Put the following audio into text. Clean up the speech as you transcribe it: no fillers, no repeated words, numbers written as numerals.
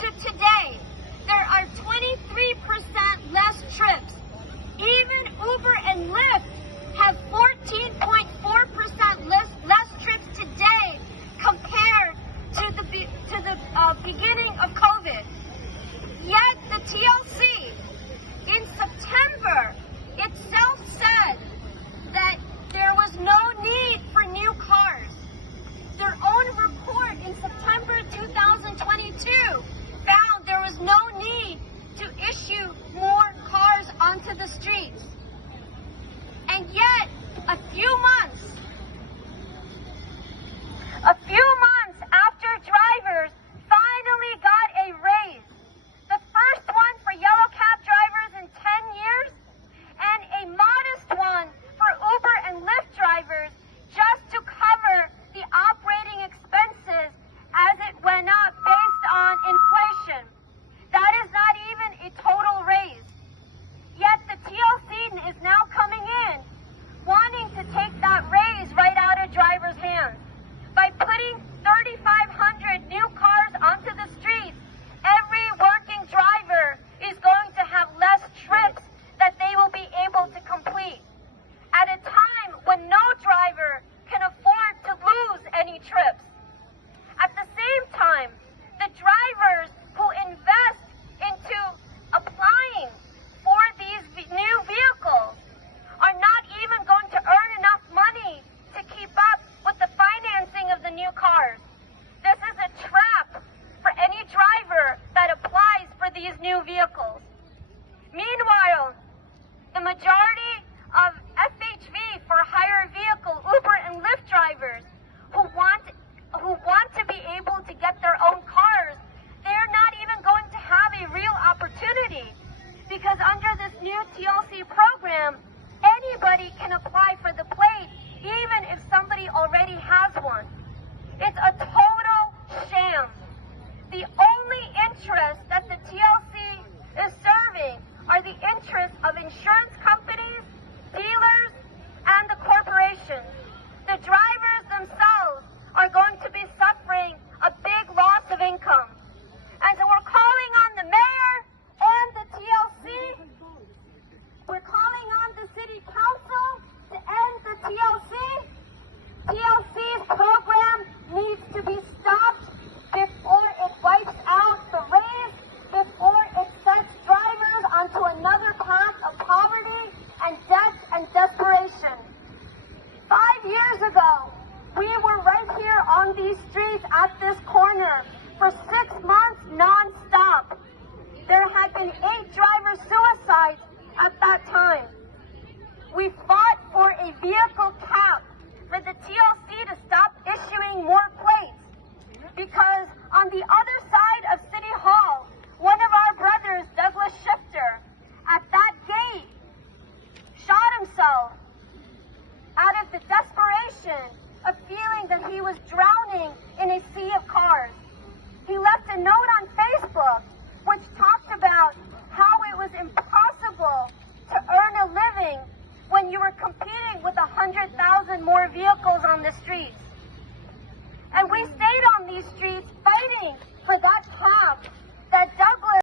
to today, there are 23% less trips. Even Uber and Lyft have 14.4% less trips today compared to the beginning of COVID. Yet the TLC in September itself said that there was no need for new cars. Their own report in September 2022 found there was no need to issue more cars onto the streets. And yet, a few months after drivers finally got a raise, the first one for yellow cab drivers in 10 years, and a modest one for Uber and Lyft drivers just to cover the operating expenses as it went up based on inflation. That is not even a total raise. Yet the TLC is now coming in wanting to take that raise right out of drivers' hands. By putting 3,500 new cars onto the streets, every working driver is going to have less trips that they will be able to complete. At a time when no driver can afford to lose any trips. At the same time, the drivers who invest into applying for these new vehicles are not even going to earn enough money to keep up with the financing of the new cars. This is a trap for any driver that applies for these new vehicles. Meanwhile, the majority of FHV for hire vehicle Uber and Lyft drivers who want to be able to get their own cars, they're not even going to have a real opportunity, because under this new TLC program, anybody can apply for the plate, even if somebody already has one. It's a total sham. The only interest that the TLC is serving are the interests of insurance companies, dealers, and the corporations. The drivers themselves are going to be suffering a big loss of income. And so we're calling on the mayor and the TLC. We're calling on the city council to end the TLC. TLC's program needs to be stopped before it wipes out the raise, before it sets drivers onto another path of poverty and debt and desperation. 5 years ago, we were right here on these streets at this corner for 6 months non-stop. There had been 8 driver suicides at that time. We fought for a vehicle cap for the TLC to stop issuing more plates, because on the other side of City Hall, one of our brothers, Douglas Shifter, at that gate, shot himself out of the desperation of feeling that he was drowning in a sea of cars. He left a note on Facebook which talked about how it was impossible to earn a living when you were competing with 100,000 more vehicles on the streets. And we stayed on these streets fighting for that cap